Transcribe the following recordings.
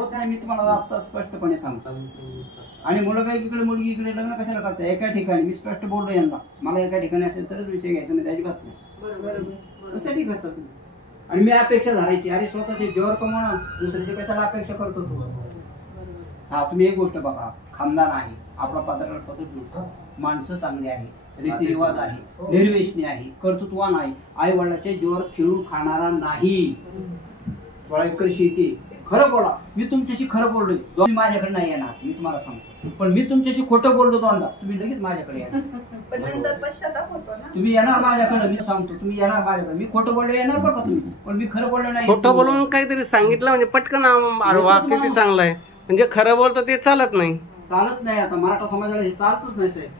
होत नाही, मी तुम्हाला आता स्पष्टपणे सांगतो. आणि मुलगा इकडे मुलगी इकडे लग्न कशाला करता एका ठिकाणी? मी स्पष्ट बोललो यांना, मला एका ठिकाणी असेल तरच विषय घ्यायचा नाही, अजिबात नाही. कशासाठी करता तुम्ही? आणि मी अपेक्षा धरायची, अरे स्वतः ते जोर कमवणं, दुसऱ्याची कशाला अपेक्षा करतो तू? हा, तुम्ही एक गोष्ट बघा, खानदान आहे आपला, पात्र पद्धत, माणसं चांगली आहे, रीतिरिवाज आहे, निर्वेशनी आहे, कर्तृत्वान आहे, आई वडिलाचे जोर खिळून खाणारा नाही. 16 एकर शेती. खरं बोला, मी तुमच्याशी खरं बोललोय, तुम्ही माझ्याकडे नाही येणार, मी तुम्हाला सांगतो. पण मी तुमच्याशी खोटं बोललो दोनदा, तुम्ही लगेच माझ्याकडे येणार. पण नंतर पश्चाताप होतो ना. तुम्ही येणार माझ्याकडे, मी सांगतो, तुम्ही येणार माझ्याकडे. मी खोटं बोललो येणार बरं का तुम्ही, पण मी खरं बोललो नाही. खोटं बोलून काहीतरी सांगितलं म्हणजे पटकन वा किती चांगलं आहे, म्हणजे खरं बोलतो ते चालत नाही. चालत नाही. आता मराठा समाजाला हे चालतच नाही साहेब.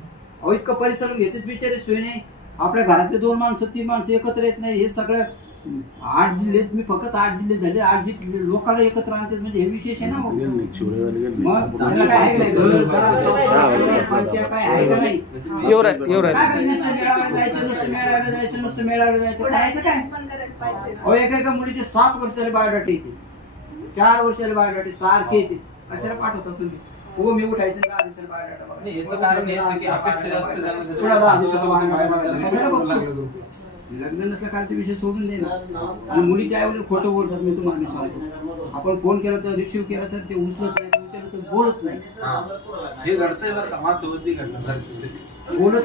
अहो, इतकं परिश्रम घेतेच बिचारे सोयने. आपल्या घरातले 2 माणसं 3 माणसं एकत्र येत नाही. हे सगळं 8 जिल्हे, मी फक्त 8 जिल्हे झाले, 8 जिल्हे लोकांना एकत्र आणतात म्हणजे हे विशेष आहे ना. मग चांगलं काय आहे का नाही? घर काय आहे का नाही? नुसतं मेळाव्याला जायचं करायचं काय? अहो, एका मुलीचे 7 वर्षाचे बायोडाटे येते, 4 वर्षाचे बायोडाटे सारखे येते. कशाला पाठवता तुम्ही? हो, मी उठायचं 10 दिवसाला बायोडाटा बघा. याचं कारण हेच की अपेक्षा जास्त झालं, तुला 10 दिवसाला बायोडाटा बघा. कशाला बघतो? लग्न नसल्या कालचे विषय सोडून दे ना. आणि मुलीच्या आईवडील खोटं बोलतात, मी तुम्हाला सांगतो. आपण फोन केला तर रिसिव्ह केला तर ते उचलत नाही, विचारलं तर बोलत नाही. हे घडतंय बरं का, माझ्यासोबत बी घडलं. बोलत